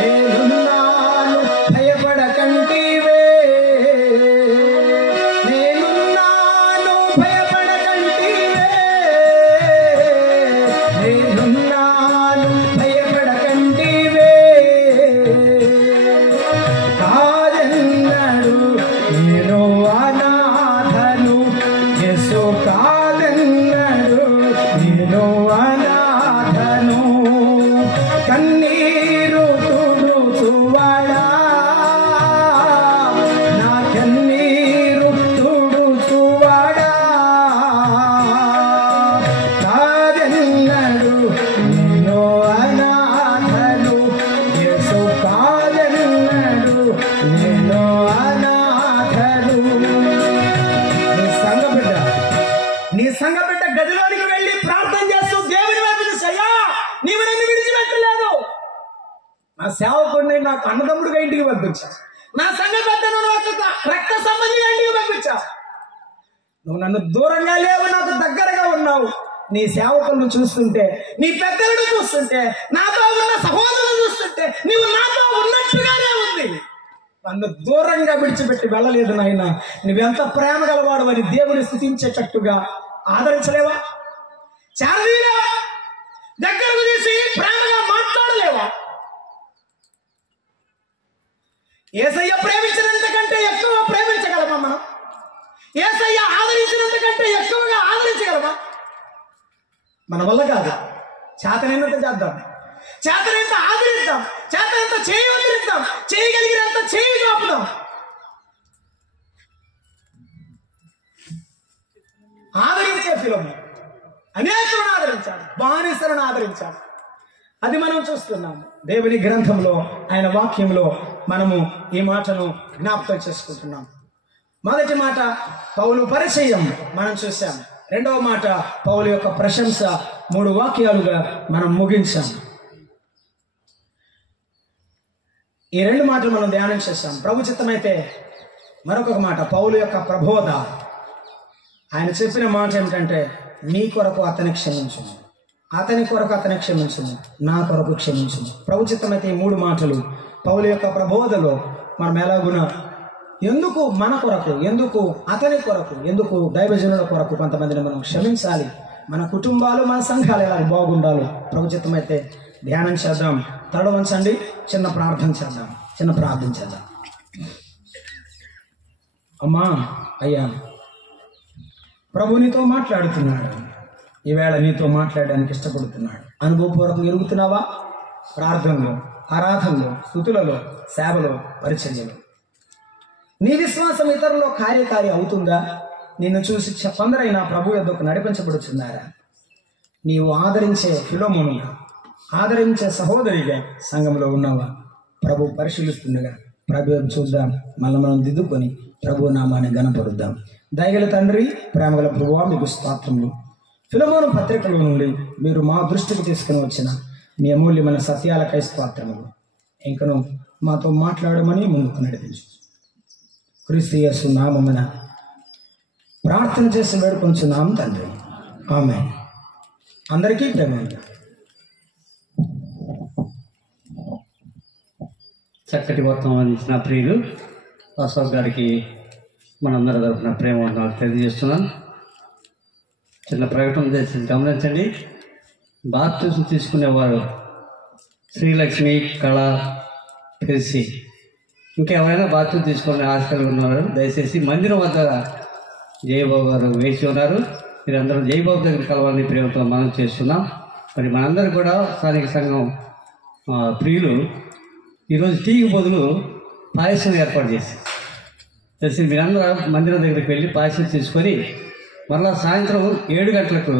నేనున్నాను భయపడకంటివే, నేనున్నాను భయపడకంటివే, నేనున్నాను భయపడకంటివే. కాదన్నాడు నేను అనాథను, యేసు కాదన్నాడు నేను అనాథను, కన్నీరు తుడుచువాడా, నా కన్నీరు తుడుచువాడా, కాదన్నాడు నేను అనాథను, యేసు కాదన్నాడు నేను అనాథను. నీ సంఘ బిడ్డ గదిలోనికి వెళ్ళి ప్రార్థన చేస్తూ దేవుని వైపు చూసి, అయ్యా నీవు నన్ను విడిచిపెట్టలేదు, నా సేవకుడిని నాకు అన్నదమ్ముడిగా ఇంటికి పంపించా, నా సంఘ పెద్దను నాకు రక్త సంబంధిగా ఇంటికి పంపించా, నువ్వు నన్ను దూరంగా లేవు, నాకు దగ్గరగా ఉన్నావు. నీ సేవకులను చూస్తుంటే, నీ పెద్దలను చూస్తుంటే, నాతో ఉన్న సహోదరులను చూస్తుంటే నీవు నాతో ఉన్నట్టుగానే ఉంది. నన్ను దూరంగా విడిచిపెట్టి వెళ్ళలేదు నాయన, నువ్వెంత ప్రేమ గలవాడు అని దేవుని స్తుతించేటట్టుగా ఆదరించలేవా? చేరదీయలేవా? దగ్గరకు తీసి ప్రేమగా మాట్లాడలేవా? యేసయ్య ప్రేమించినంత కంటే ఎక్కువ ప్రేమించగలమా మనం? యేసయ్య ఆదరించినంత కంటే ఎక్కువగా ఆదరించగలమా? మన వల్ల కాదు. చేతనైనంత చేద్దాం, చేతనంత ఆదరిద్దాం, చేతనంత చేయగలిగిద్దాం, చేయగలిగినంత చేయి చూపుదాం. ఆదరించే ఫిలోమోను అనేకులను ఆదరించాడు, బానిసలను ఆదరించాడు. అది మనం చూస్తున్నాము దేవుని గ్రంథంలో, ఆయన వాక్యంలో మనము ఈ మాటను జ్ఞాపకం చేసుకుంటున్నాం. మొదటి మాట పౌలు పరిచయం మనం చూసాం. రెండవ మాట పౌలు యొక్క ప్రశంస. 3 వాక్యాలుగా మనం ముగించాం. ఈ 2 మాటలు మనం ధ్యానం చేశాం. ప్రభు చిత్తమైతే మరొక మాట పౌలు యొక్క ప్రబోధ. ఆయన చెప్పిన మాట ఏమిటంటే, నీ కొరకు అతని క్షమించుము, అతని కొరకు అతని క్షమించుము, నా కొరకు క్షమించుము. ప్రభు చిత్తమైతే ఈ 3 మాటలు పౌలు యొక్క ప్రబోధలో మనం ఎలాగున ఎందుకు మన కొరకు, ఎందుకు అతని కొరకు, ఎందుకు దైవజనుల కొరకు కొంతమందిని మనం క్షమించాలి, మన కుటుంబాలు మన సంఘాలు ఎలా బాగుండాలో ప్రభు చిత్తమైతే ధ్యానం చేద్దాం. తల వంచండి, చిన్న ప్రార్థన చేద్దాం. అమ్మా, అయ్యా, ప్రభు నీతో మాట్లాడుతున్నాడు. ఈవేళ నీతో మాట్లాడడానికి ఇష్టపడుతున్నాడు. అనుభవపూర్వకంగా ఎరుగుతున్నావా? ప్రార్థనలో, ఆరాధనలో, స్తుతులలో, సేవలో, పరిచర్యలో నీ విశ్వాసం ఇతరుల్లో కార్యకారి అవుతుందా? నిన్ను చూసి కొందరైనా ప్రభు యొద్దకు నడిపించబడుచున్నారా? నీవు ఆదరించే ఫిలోమోనుగా, ఆదరించే సహోదరిగా సంఘంలో ఉన్నావా? ప్రభు పరిశీలిస్తుండగా ప్రభు చూద్దాం, మళ్ళీ మనం దిద్దుకొని ప్రభు నామాన్ని గణపరుద్దాం. దయగల తండ్రి, ప్రేమగల ప్రభువా, మీకు స్తోత్రములు. ఫిలోమోను పత్రికలో నుండి మీరు మా దృష్టికి తీసుకుని వచ్చిన మీ అమూల్యమైన సత్యాలకై స్తోత్రములు. ఇంకను మాతో మాట్లాడమని ముందుకు నడిపించు. క్రీస్తు యేసు నామమున ప్రార్థన చేసి వేడుకొంచున్నాం తండ్రి, ఆమేన్. అందరికీ ప్రేమ. చక్కటి వర్తమానం అందించిన ప్రియులు అశోక్ గారికి మనందరి తరఫున ప్రేమ వందనాలు తెలియజేస్తున్నాను. చిన్న ప్రకటన చేసి గమనించండి. బాప్తిజం తీసుకునేవారు శ్రీలక్ష్మి, కళ, పెరిసి, ఇంకా ఎవరైనా బాప్తిజం తీసుకునే ఆశలు ఉన్నారు దయచేసి మందిరం వద్ద జయబాబు గారు వేసి ఉన్నారు. మీరందరూ జయబాబు దగ్గర కలవాలని ప్రేమతో మనం చేస్తున్నాం. మరి మనందరూ కూడా స్థానిక సంఘం ప్రియులు ఈరోజు టీకి బదులు పాయసం ఏర్పాటు చేసి తెలిసి మీరందరూ మందిరం దగ్గరికి వెళ్ళి పాయసం తీసుకొని మరలా సాయంత్రం 7 గంటలకు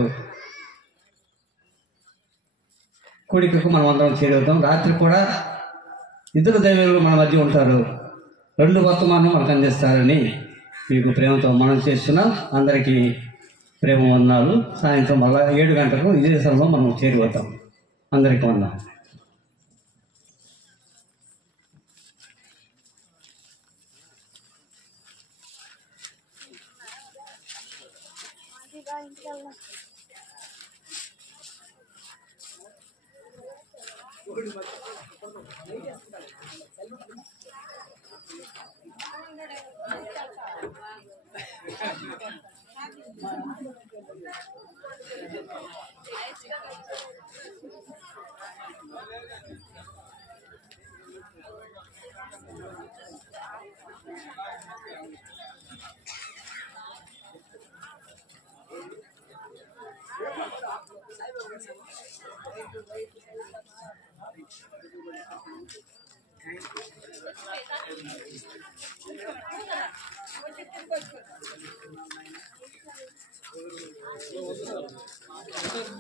కూడికకు మనం అందరం చేరుద్దాం. రాత్రి కూడా 2 దైవాలు మన మధ్య ఉంటారు, 2 వర్తమానం మనకు అందిస్తారని మీకు ప్రేమతో మనం చేస్తున్నాం. అందరికీ ప్రేమ వందనాలు. సాయంత్రం మళ్ళీ 7 గంటలకు ఇదే స్థలంలో మనం చేరిపోతాం. అందరికీ వందనాలు.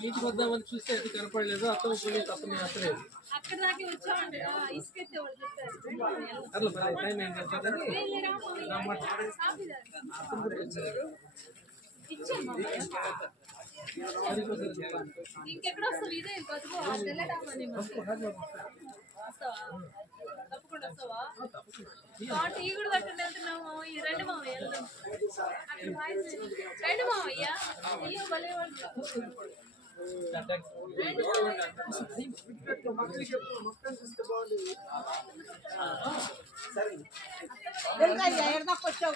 నీటి వద్దామని చూస్తే అది కనపడలేదు. అతను పోలీసు అతను అసలేదు అక్కడ దాకా వచ్చామండి. ఇసుకెత్తే వాళ్ళు చెప్పారు. అట్లా టైం ఏం చేస్తుందని ఇంకెక్కడ వస్తావు? ఇదే బతుకు వెళ్ళటామని వస్తావా? తప్పకుండా వస్తావా? టీ కూడా కట్టండి వెళ్తున్నాము. ఈ రెండు మావయ్య వెళ్దాం. రెండు మావయ్య అయ్యో భలే వాళ్ళు. ఎడదాకొచ్చావు